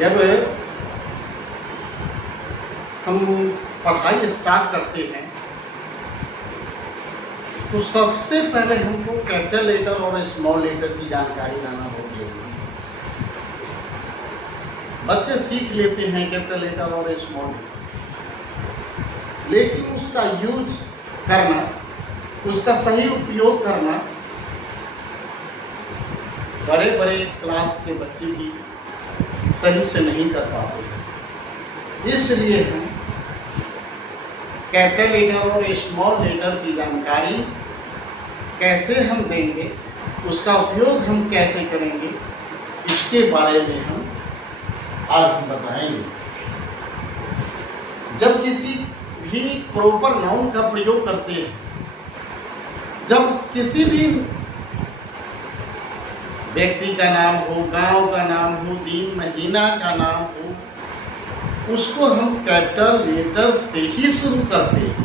जब हम पढ़ाई स्टार्ट करते हैं तो सबसे पहले हमको कैपिटल लेटर और स्मॉल लेटर की जानकारी लाना बहुत जरूरी है। बच्चे सीख लेते हैं कैपिटल लेटर और स्मॉल लेटर, लेकिन उसका यूज करना, उसका सही उपयोग करना बड़े बड़े क्लास के बच्चे भी सही से नहीं कर पाते। इसलिए हम कैपिटल लेटर और स्मॉल लेटर की जानकारी कैसे हम देंगे, उसका उपयोग हम कैसे करेंगे, इसके बारे में हम आज हम बताएंगे। जब किसी भी प्रॉपर नाउन का प्रयोग करते हैं, जब किसी भी व्यक्ति का नाम हो, गांव का नाम हो, दिन महीना का नाम हो, उसको हम कैपिटल लेटर से ही शुरू करते हैं।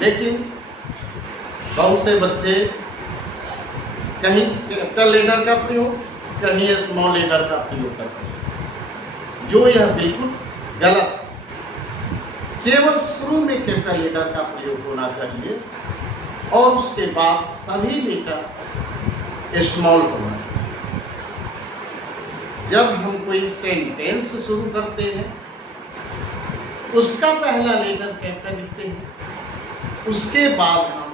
लेकिन बहुत से बच्चे कहीं कैपिटल लेटर का प्रयोग, कहीं स्मॉल लेटर का प्रयोग करते हैं, जो यह बिल्कुल गलत है। केवल शुरू में कैपिटल लेटर का प्रयोग होना चाहिए और उसके बाद सभी लेटर स्मॉल होना चाहिए। जब हम कोई सेंटेंस शुरू करते हैं, उसका पहला लेटर कैपिटल लिखते हैं, उसके बाद हम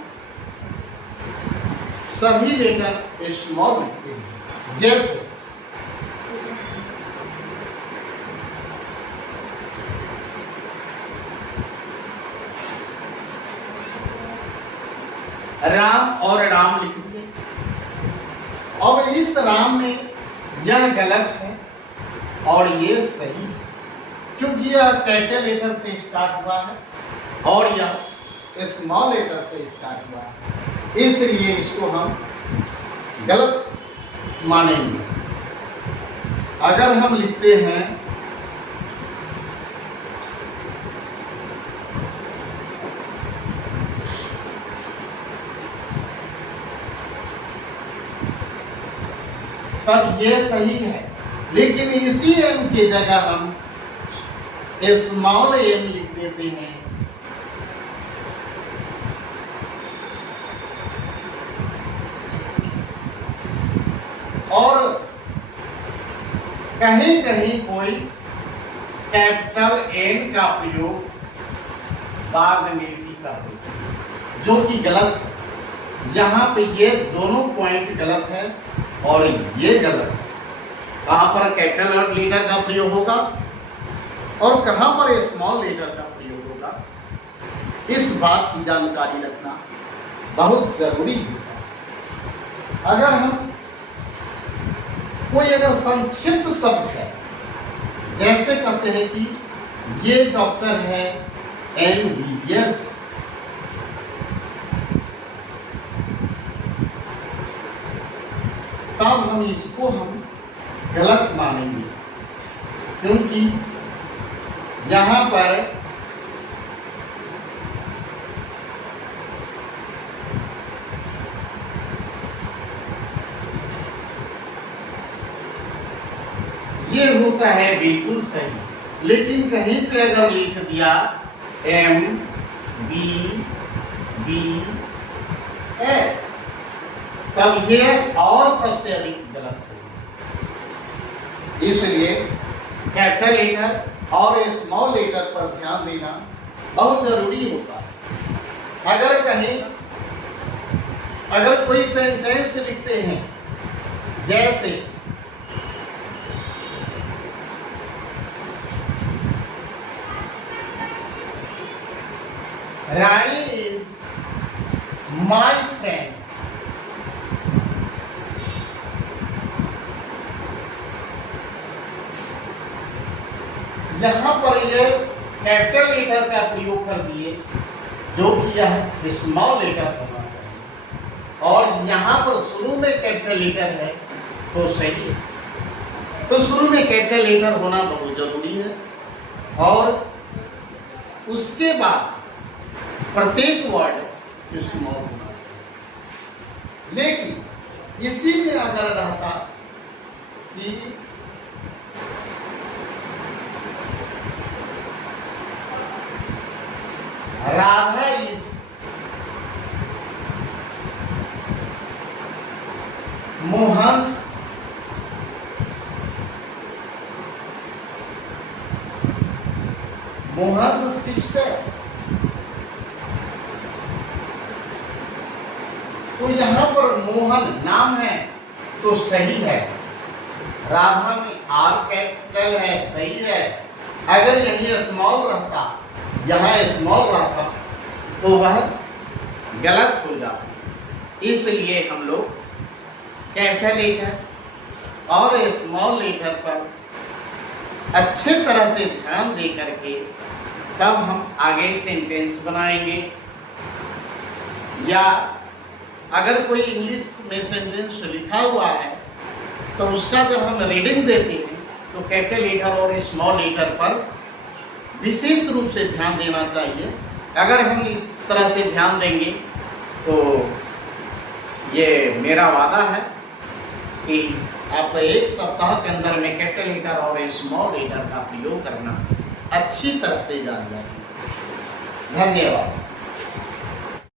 सभी लेटर स्मॉल लिखते हैं। जैसे राम और राम लिख दिए। और इस राम में यह गलत है और ये सही है, क्योंकि यह कैपिटल लेटर से स्टार्ट हुआ है और यह स्मॉल लेटर से स्टार्ट हुआ है, इसलिए इसको हम गलत मानेंगे। अगर हम लिखते हैं तब ये सही है, लेकिन इसी एम की जगह हम स्मॉल एम लिख देते हैं और कहीं कहीं कोई कैपिटल एन का प्रयोग बाद में भी कर देते हैं, जो कि गलत है। यहाँ पे ये दोनों पॉइंट गलत है और ये गलत है। कहाँ पर कैपिटल लेटर का प्रयोग होगा और कहाँ पर स्मॉल लेटर का प्रयोग होगा, इस बात की जानकारी रखना बहुत जरूरी है। अगर हम कोई अगर संक्षिप्त शब्द है, जैसे कहते हैं कि ये डॉक्टर है MBBS, तब हम इसको हम गलत मानेंगे, क्योंकि यहाँ पर ये होता है बिल्कुल सही, लेकिन कहीं पे अगर लिख दिया MBBS, तब ये और सबसे अधिक गलत होगी। इसलिए कैपिटल लेटर और स्मॉल लेटर पर ध्यान देना बहुत जरूरी होता है। अगर कोई सेंटेंस लिखते हैं, जैसे रानी इज माई फ्रेंड, यहाँ पर यह कैपिटल लेटर का प्रयोग कर दिए, जो कि यह स्मॉल लेटर होना चाहिए, और यहाँ पर शुरू में कैपिटल लेटर है तो सही है। तो शुरू में कैपिटल लेटर होना बहुत जरूरी है और उसके बाद प्रत्येक वर्ड स्मॉल होना चाहिए। लेकिन इसी में अगर रहता कि मोहा's सिस्टर। तो यहाँ पर मोहन नाम है तो सही है, राधा में आर कैपिटल है, सही है। अगर यही स्मॉल रहता, यहाँ स्मॉल रहता तो वह गलत हो जाता। इसलिए हम लोग कैपिटल लेटर और स्मॉल लेटर पर अच्छे तरह से ध्यान दे करके तब हम आगे सेंटेंस बनाएंगे। या अगर कोई इंग्लिश में सेंटेंस लिखा हुआ है तो उसका जब हम रीडिंग देते हैं तो कैपिटल लेटर और स्मॉल लेटर पर विशेष रूप से ध्यान देना चाहिए। अगर हम इस तरह से ध्यान देंगे तो ये मेरा वादा है कि आप एक सप्ताह के अंदर में कैपिटल लेटर और स्मॉल लेटर का प्रयोग करना अच्छी तरह से जान जाएंगे। धन्यवाद।